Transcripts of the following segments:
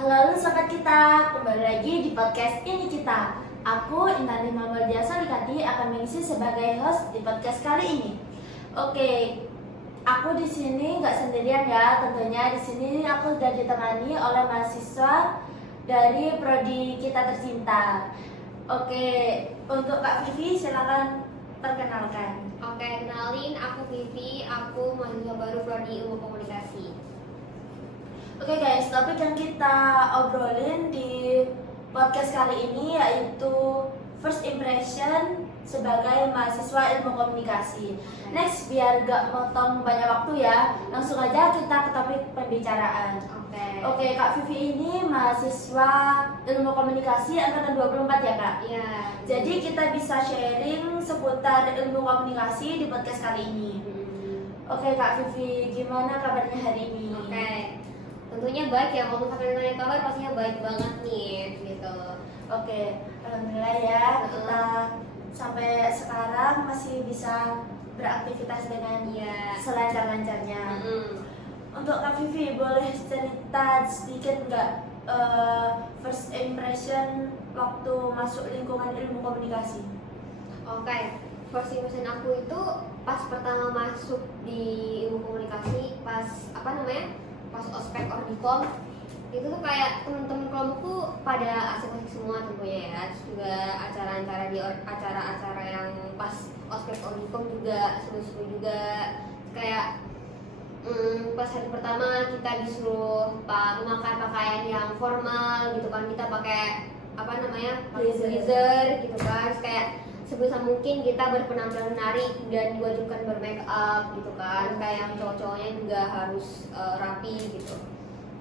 Halo sobat kita, kembali lagi di podcast ini kita. Aku Intan Muhammadiyah Salikati akan mengisi sebagai host di podcast kali ini. Oke, aku di sini nggak sendirian ya, tentunya di sini aku sudah ditemani oleh mahasiswa dari prodi kita tercinta. Oke, untuk Kak Vivi silakan perkenalkan. Oke, kenalin, aku Vivi, aku mahasiswa baru prodi Ilmu Komunikasi. Oke guys, topik yang kita obrolin di podcast kali ini yaitu first impression sebagai mahasiswa ilmu komunikasi. Next, biar gak motong banyak waktu ya, langsung aja kita ke topik pembicaraan. Oke, Kak Vivi ini mahasiswa ilmu komunikasi angkatan 24 ya Kak? Iya. Jadi kita bisa sharing seputar ilmu komunikasi di podcast kali ini. Oke Kak Vivi, gimana kabarnya hari ini? Oke, tentunya baik ya, kalau misalkan ditanya kabar pastinya baik banget nih, gitu. Oke, alhamdulillah ya kita sampai sekarang masih bisa beraktivitas dengan selancar-lancarnya. Untuk Kak Vivi, boleh cerita sedikit nggak first impression waktu masuk lingkungan ilmu komunikasi? Oke, first impression aku itu pas pertama masuk di ilmu komunikasi, pas pas ospek ordikom, itu tuh kayak temen-temen kelompokku pada asik-asik semua tentunya ya. Terus juga acara-acara di acara-acara yang pas ospek ordikom juga seru-seru juga. Kayak pas hari pertama kita disuruh memakai pakaian yang formal gitu kan, kita pakai blazer gitu kan. Terus kayak sebisa mungkin kita berpenampilan menarik dan diwajibkan bermake up gitu kan, kayak yang cowok-cowoknya juga harus rapi gitu.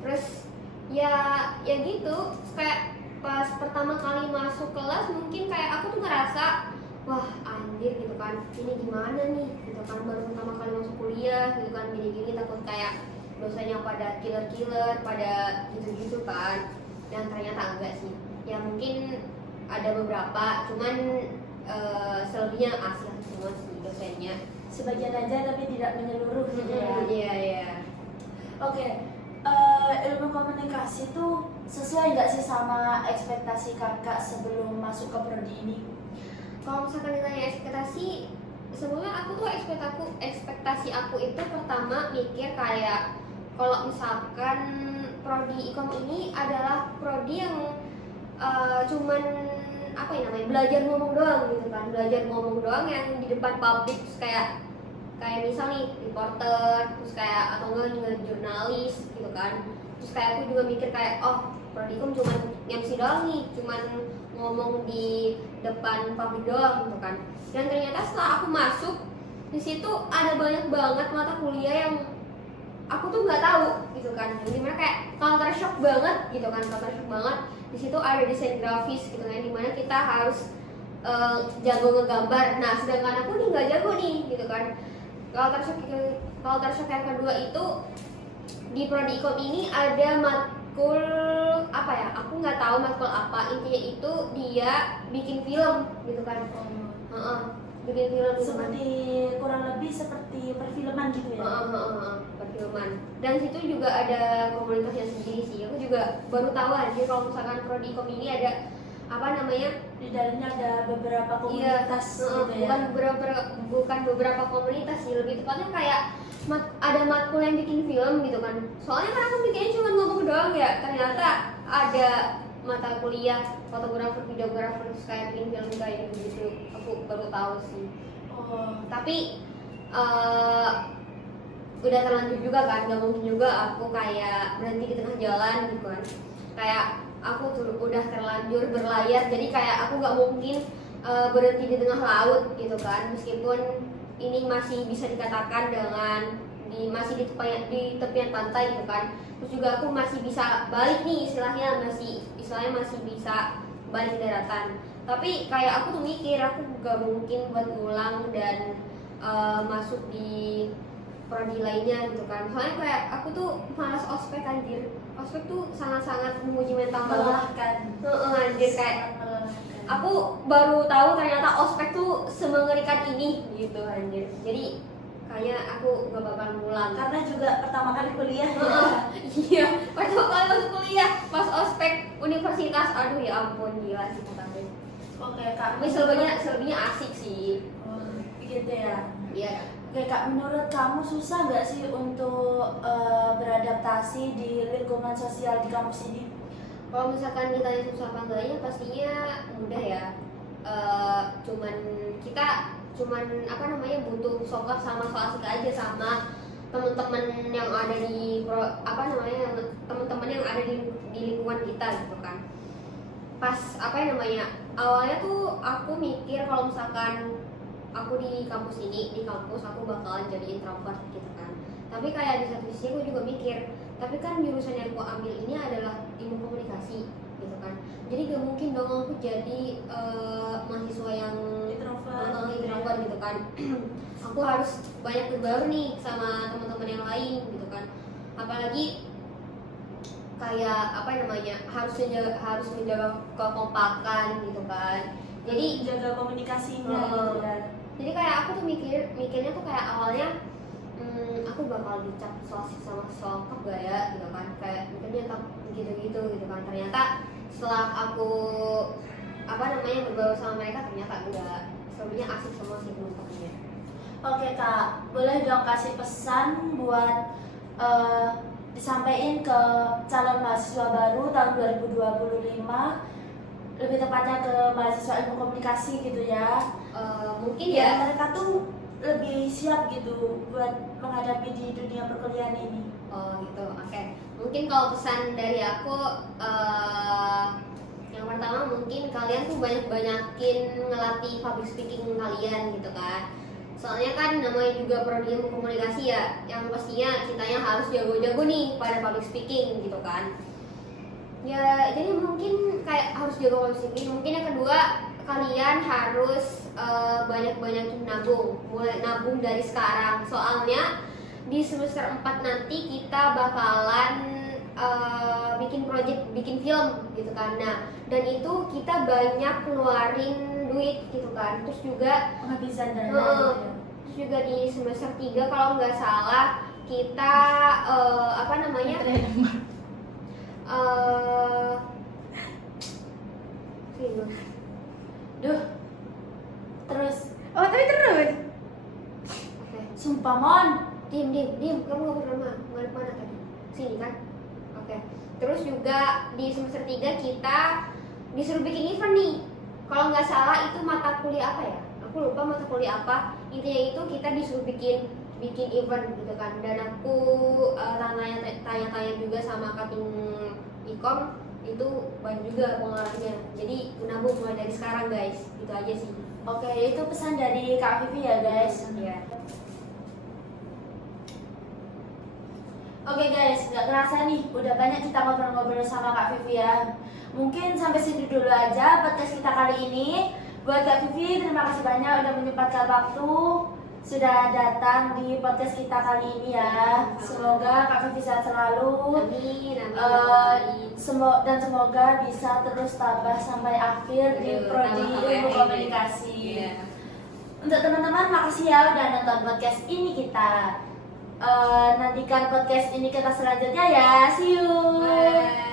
Terus ya gitu, kayak pas pertama kali masuk kelas mungkin kayak aku tuh ngerasa wah anjir gitu kan, ini gimana nih gitu kan, baru pertama kali masuk kuliah gitu kan, gini-gini takut kayak dosennya pada killer-killer, pada gitu-gitu kan. Dan ternyata enggak sih, ya mungkin ada beberapa, cuman selebihnya asli semua sih dosennya. Sebagian aja tapi tidak menyeluruh gitu ya. Iya. Oke, ilmu komunikasi itu sesuai nggak sih sama ekspektasi kakak sebelum masuk ke prodi ini? Kalau misalkan ditanya ekspektasi, sebenarnya aku tuh ekspektasi aku itu pertama mikir kayak kalau misalkan prodi ikom ini adalah prodi yang cuman belajar ngomong doang gitu kan, belajar ngomong doang yang di depan publik, terus kayak misal nih reporter, terus kayak atau enggak jurnalis gitu kan. Terus kayak aku juga mikir kayak prodikom cuman MC doang nih, cuman ngomong di depan publik doang gitu kan. Dan ternyata setelah aku masuk di situ ada banyak banget mata kuliah yang aku tuh nggak tahu gitu kan, dimana kayak culture shock banget gitu kan, culture shock banget. Di situ ada desain grafis gitu kan, dimana kita harus jago ngegambar. Nah sedangkan aku nih nggak jago nih gitu kan. Culture shock yang kedua itu di prodi ikom ini ada matkul aku nggak tahu matkul apa, intinya itu dia bikin film gitu kan. Bikin film Seperti kurang lebih seperti perfilman gitu ya. Perfilman. Dan situ juga ada komunitasnya sendiri sih. Aku juga baru tahu aja kalau misalkan prodi ikom ini ada Di dalamnya ada beberapa komunitas gitu ya. Bukan beberapa komunitas sih, lebih tepatnya kayak ada matkul yang bikin film gitu kan. Soalnya kan aku bikinnya cuma ngomong doang ya, ternyata ada mata kuliah fotografer, videografer, terus kayak bikin film kayak gitu. Aku baru tahu sih. Tapi udah terlanjur juga kan, nggak mungkin juga aku kayak berhenti di tengah jalan gitu kan. Kayak aku tuh udah terlanjur berlayar, jadi kayak aku nggak mungkin berhenti di tengah laut gitu kan. Meskipun ini masih bisa dikatakan masih di tepian pantai gitu kan. Terus juga aku masih bisa balik nih, istilahnya masih bisa balik ke daratan. Tapi kayak aku tuh mikir aku gak mungkin buat ngulang dan masuk di prodi lainnya gitu kan. Soalnya kayak aku tuh malas ospek anjir. Ospek tuh sangat-sangat menguji mental Melelahkan. Anjir, kayak aku baru tahu ternyata ospek tuh semengerikan ini gitu anjir. Jadi kayaknya aku gak bakal ngulang Karena juga pertama kali kuliah ya. Iya, pertama kali masuk kuliah iya pas ospek universitas, aduh ya ampun gila sih katanya. Oke Kak, Tapi selebihnya asik sih. Begitu ya. Iya. Oke Kak, menurut kamu susah nggak sih untuk beradaptasi di lingkungan sosial di kampus ini? Kalau misalkan ditanya susah apa enggaknya, pastinya mudah ya. Cuman apa namanya, butuh sokap sama so asik aja sama teman-teman yang ada di teman-teman yang ada di lingkungan kita gitu kan. Pas apa namanya, awalnya tuh aku mikir kalau misalkan aku di kampus aku bakalan jadi introvert gitu kan. Tapi kayak di satu sisi aku juga mikir, tapi kan jurusan yang aku ambil ini adalah ilmu komunikasi gitu kan. Jadi gak mungkin dong aku jadi mahasiswa yang introvert gitu kan. Aku harus banyak berbaur nih sama teman-teman yang lain gitu kan. Apalagi kayak apa namanya, harus menjaga kekompakan gitu kan. Jadi jaga komunikasinya gitu ya. Jadi kayak aku tuh mikirnya tuh kayak awalnya aku bakal dicap so asik sama so kep gak ya gitu kan, kayak mikirnya tak gitu gitu kan. Ternyata setelah aku apa namanya berbaur sama mereka, ternyata enggak, sebenarnya asik semua sih teman-temannya. Oke Kak, boleh dong kasih pesan buat disampaikan ke calon mahasiswa baru tahun 2025, lebih tepatnya ke mahasiswa ilmu komunikasi gitu ya. Mungkin Ya, ya. mereka tuh lebih siap gitu buat menghadapi di dunia perkuliahan ini. Oh gitu, oke. Mungkin kalau pesan dari aku, yang pertama mungkin kalian tuh banyakin ngelatih public speaking kalian gitu kan. Soalnya kan namanya juga prodi ilmu komunikasi ya, yang pastinya kitanya harus jago-jago nih pada public speaking gitu kan. Ya jadi mungkin kayak harus jago public speaking. Mungkin yang kedua, kalian harus banyak-banyakin mulai nabung dari sekarang. Soalnya di semester 4 nanti kita bakalan bikin film gitu kan. Nah, dan itu kita banyak keluarin duit gitu kan. Terus juga Penghabisan dana gitu ya. terus juga di semester 3 kalau nggak salah kita apa namanya? Duh. Terus, Oh tapi terus. Oke. sumpah Mon. Diam, kamu nggak mana tadi? Sini kan? Oke. Terus juga di semester 3 kita disuruh bikin event nih. Kalau nggak salah itu mata kuliah apa ya? Aku lupa mata kuliah apa. Intinya itu kita disuruh bikin event gitu kan. Dan aku tanya-tanya juga sama cutting ikom, itu banyak juga pengeluarannya. Jadi menabung mulai dari sekarang guys. Itu aja sih. Oke, itu pesan dari Kak Vivi ya guys. Iya. Oke guys, nggak kerasa nih, udah banyak kita ngobrol-ngobrol sama Kak Vivi ya. Mungkin sampai sini dulu aja podcast kita kali ini. Buat Kak Vivi, terima kasih banyak udah menyempatkan waktu, sudah datang di podcast kita kali ini ya. Semoga Kak Vivi sehat selalu. Amin. Semoga bisa terus tabah sampai akhir di prodi ilmu komunikasi. Iya. Untuk teman-teman, makasih ya udah nonton podcast ini kita. Nantikan podcast ini kita selanjutnya ya. See you. Bye.